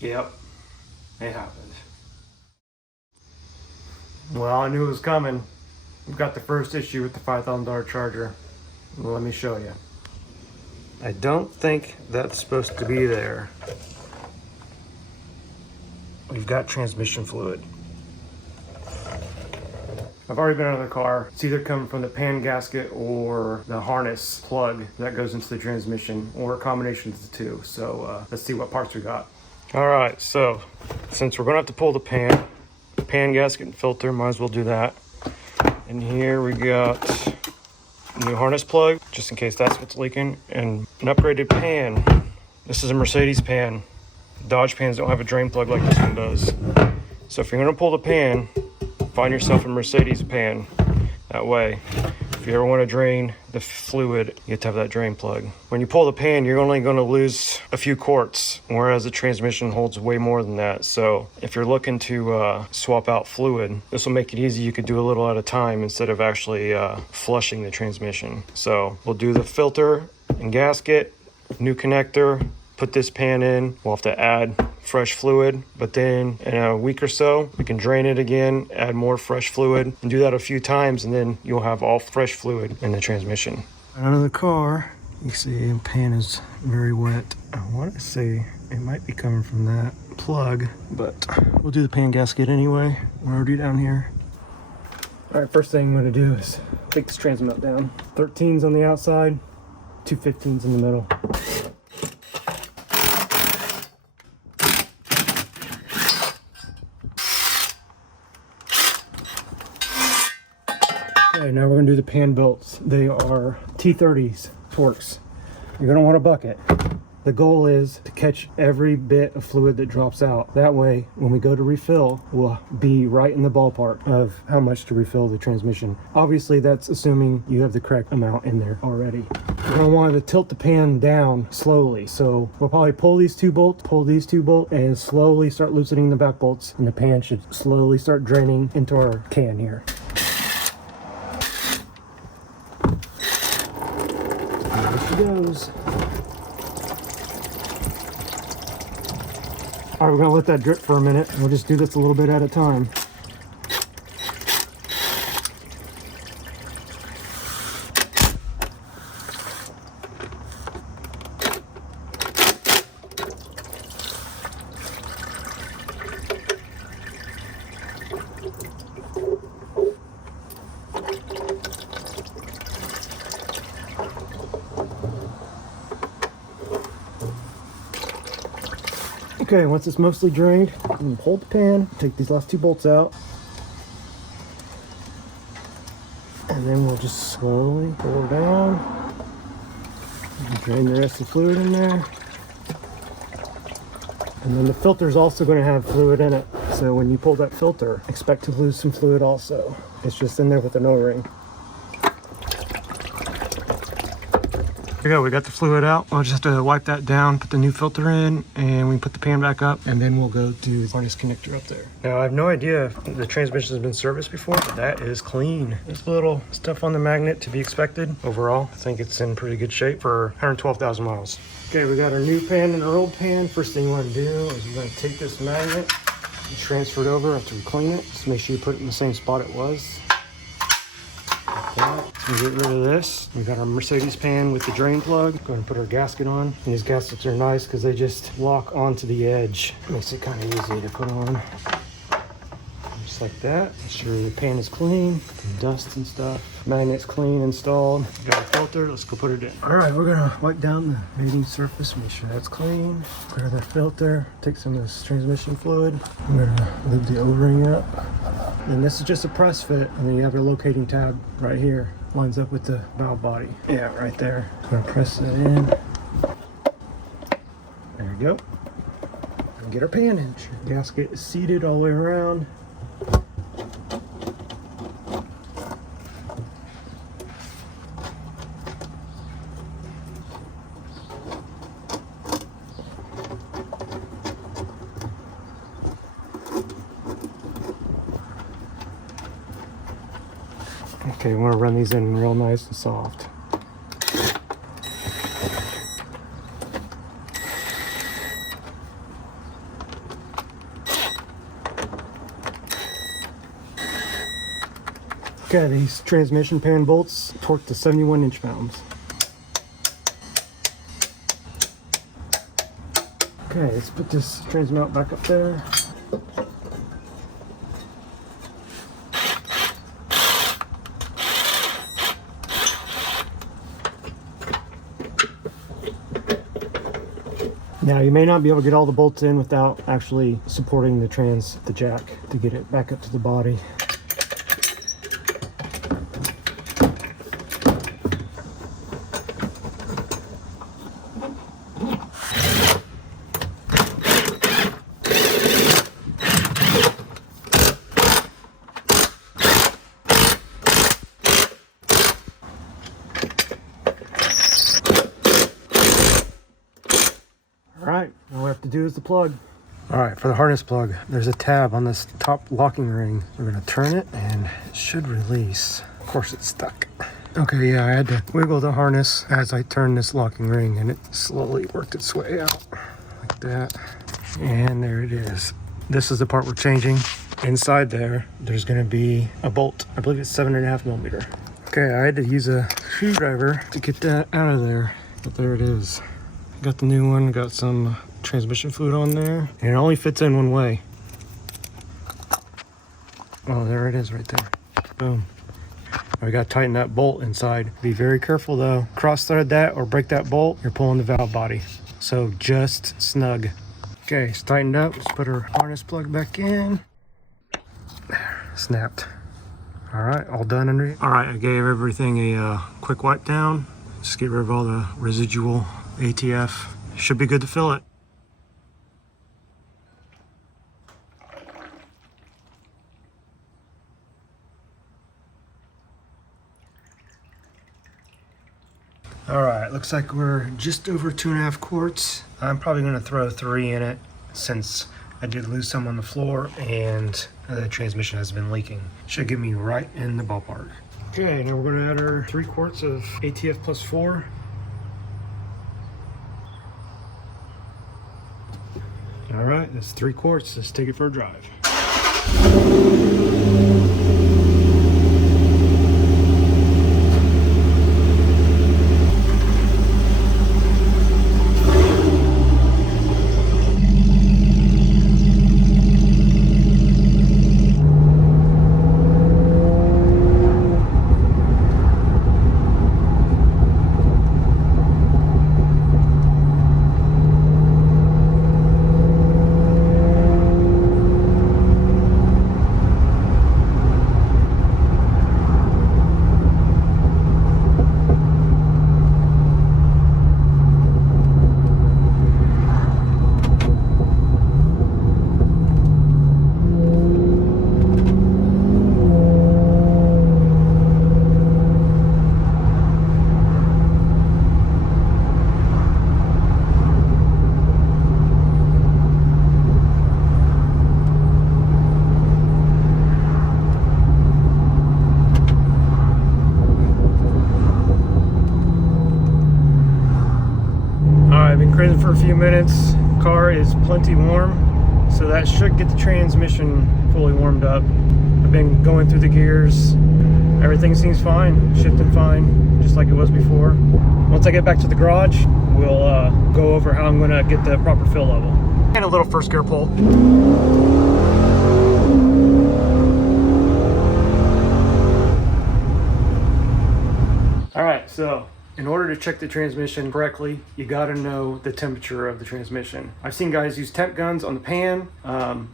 Yep, it happened. Well, I knew it was coming. We've got the first issue with the $5,000 charger. Well, let me show you. I don't think that's supposed to be there. We've got transmission fluid. I've already been out of the car. It's either coming from the pan gasket or the harness plug that goes into the transmission, or a combination of the two. So let's see what parts we got. All right, so since we're gonna have to pull the pan gasket and filter, might as well do that. And here we got a new harness plug, just in case that's what's leaking, and an upgraded pan. This is a Mercedes pan. Dodge pans don't have a drain plug like this one does. So if you're gonna pull the pan, find yourself a Mercedes pan. That way, if you ever want to drain the fluid, you have to have that drain plug. When you pull the pan, you're only going to lose a few quarts, whereas the transmission holds way more than that. So if you're looking to swap out fluid, this will make it easy. You could do a little at a time instead of actually flushing the transmission. So we'll do the filter and gasket, new connector, put this pan in. We'll have to add fresh fluid, but then in a week or so, we can drain it again, add more fresh fluid, and do that a few times, and then you'll have all fresh fluid in the transmission. Out of the car, you see the pan is very wet. I want to say it might be coming from that plug, but we'll do the pan gasket anyway. We're already down here. All right, first thing I'm gonna do is take this transmit down. 13s on the outside, 2 15s in the middle. Okay, now we're gonna do the pan belts. They are T30s, Torx. You're gonna want a bucket. The goal is to catch every bit of fluid that drops out. That way, when we go to refill, we'll be right in the ballpark of how much to refill the transmission. Obviously, that's assuming you have the correct amount in there already. You're gonna want to tilt the pan down slowly. So we'll probably pull these two bolts, and slowly start loosening the back bolts, and the pan should slowly start draining into our can here. Goes. All right, we're gonna let that drip for a minute. We'll just do this a little bit at a time. Okay, once it's mostly drained, I'm gonna hold the pan, take these last two bolts out, and then we'll just slowly pull it down, and drain the rest of the fluid in there. And then the filter is also going to have fluid in it, so when you pull that filter, expect to lose some fluid also. It's just in there with an O-ring. Here we go, we got the fluid out. I'll just have to wipe that down, put the new filter in, and we can put the pan back up, and then we'll go to the harness connector up there. Now, I have no idea if the transmission has been serviced before, but that is clean. There's a little stuff on the magnet to be expected. Overall, I think it's in pretty good shape for 112,000 miles. Okay, we got our new pan and our old pan. First thing you want to do is you're going to take this magnet and transfer it over after we clean it. Just make sure you put it in the same spot it was. So we get rid of this. We got our Mercedes pan with the drain plug. Go ahead and put our gasket on. And these gaskets are nice because they just lock onto the edge. Makes it kind of easy to put on. Just like that. Make sure the pan is clean, dust and stuff. Magnet's clean, installed. Got a filter, let's go put it in. All right, we're gonna wipe down the mating surface, make sure that's clean. Grab that filter, take some of this transmission fluid. We're gonna lube the O-ring up. And this is just a press fit, and then you have your locating tab right here. Lines up with the valve body. Yeah, right there. I'm gonna press it in. There we go. And get our pan in. The gasket is seated all the way around. Okay, we want to run these in real nice and soft. Okay, these transmission pan bolts torqued to 71 inch-pounds. Okay, let's put this trans mount back up there. Now you may not be able to get all the bolts in without actually supporting the jack to get it back up to the body. Alright, all we have to do is the plug. Alright, for the harness plug, there's a tab on this top locking ring. We're going to turn it and it should release. Of course it's stuck. Okay, yeah, I had to wiggle the harness as I turned this locking ring and it slowly worked its way out like that. And there it is. This is the part we're changing. Inside there's going to be a bolt. I believe it's 7.5 millimeter. Okay, I had to use a screwdriver to get that out of there, but there it is. Got the new one, got some transmission fluid on there, and it only fits in one way. Oh, there it is right there. Boom. We got to tighten that bolt inside. Be very careful though. Cross thread that or break that bolt, you're pulling the valve body. So just snug. Okay, it's tightened up. Let's put our harness plug back in. There, snapped. All right, all done underneath. All right, I gave everything a quick wipe down. Just get rid of all the residual ATF. Should be good to fill it. All right, looks like we're just over 2.5 quarts. I'm probably gonna throw 3 in it since I did lose some on the floor and the transmission has been leaking. Should get me right in the ballpark. Okay, now we're gonna add our 3 quarts of ATF plus 4. All right, that's 3 quarts. Let's take it for a drive. I've been cruising for a few minutes. Car is plenty warm, so that should get the transmission fully warmed up. I've been going through the gears. Everything seems fine, shifting fine, just like it was before. Once I get back to the garage, we'll go over how I'm gonna get the proper fill level. And a little first gear pull. All right, so in order to check the transmission correctly, you gotta know the temperature of the transmission. I've seen guys use temp guns on the pan.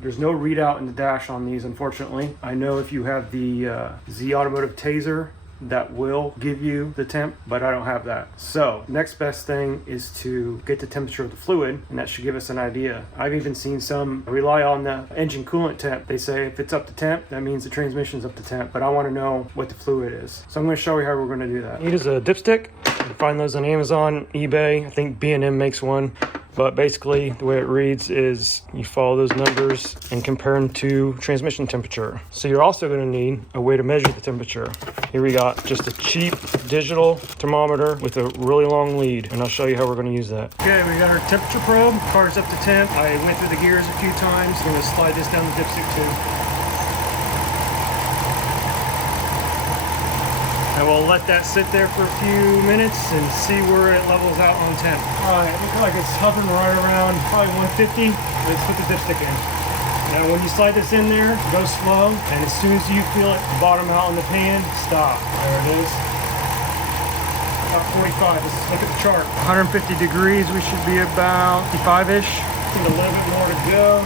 There's no readout in the dash on these, unfortunately. I know if you have the Z Automotive Taser, that will give you the temp, but I don't have that. So next best thing is to get the temperature of the fluid, and that should give us an idea. I've even seen some rely on the engine coolant temp. They say if it's up to temp, that means the transmission's up to temp, but I want to know what the fluid is. So I'm going to show you how we're going to do that. Need is a dipstick. You can find those on Amazon, eBay. I think B&M makes one. But basically, the way it reads is you follow those numbers and compare them to transmission temperature. So you're also going to need a way to measure the temperature. Here we got just a cheap digital thermometer with a really long lead, and I'll show you how we're going to use that. Okay, we got our temperature probe. Car's up to temp. I went through the gears a few times. I'm going to slide this down the dipstick too. And we'll let that sit there for a few minutes and see where it levels out on temp. All right, it looks like it's hovering right around probably 150. Let's put the dipstick in. Now when you slide this in there, go slow, and as soon as you feel it bottom out in the pan, stop. There it is. About 45. Let's look at the chart. 150 degrees, we should be about 55-ish. I think a little bit more to go.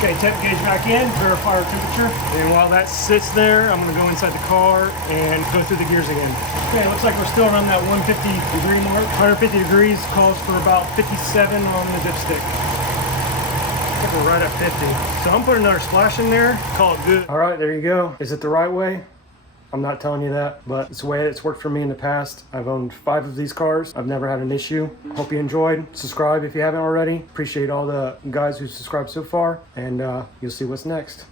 Okay, temp gauge back in, verify our temperature. And while that sits there, I'm gonna go inside the car and go through the gears again. Okay, it looks like we're still around that 150 degree mark. 150 degrees calls for about 57 on the dipstick. I think we're right at 50. So I'm putting another splash in there, call it good. All right, there you go. Is it the right way? I'm not telling you that, but it's the way it's worked for me in the past. I've owned 5 of these cars. I've never had an issue. Hope you enjoyed. Subscribe if you haven't already. Appreciate all the guys who subscribed so far, and you'll see what's next.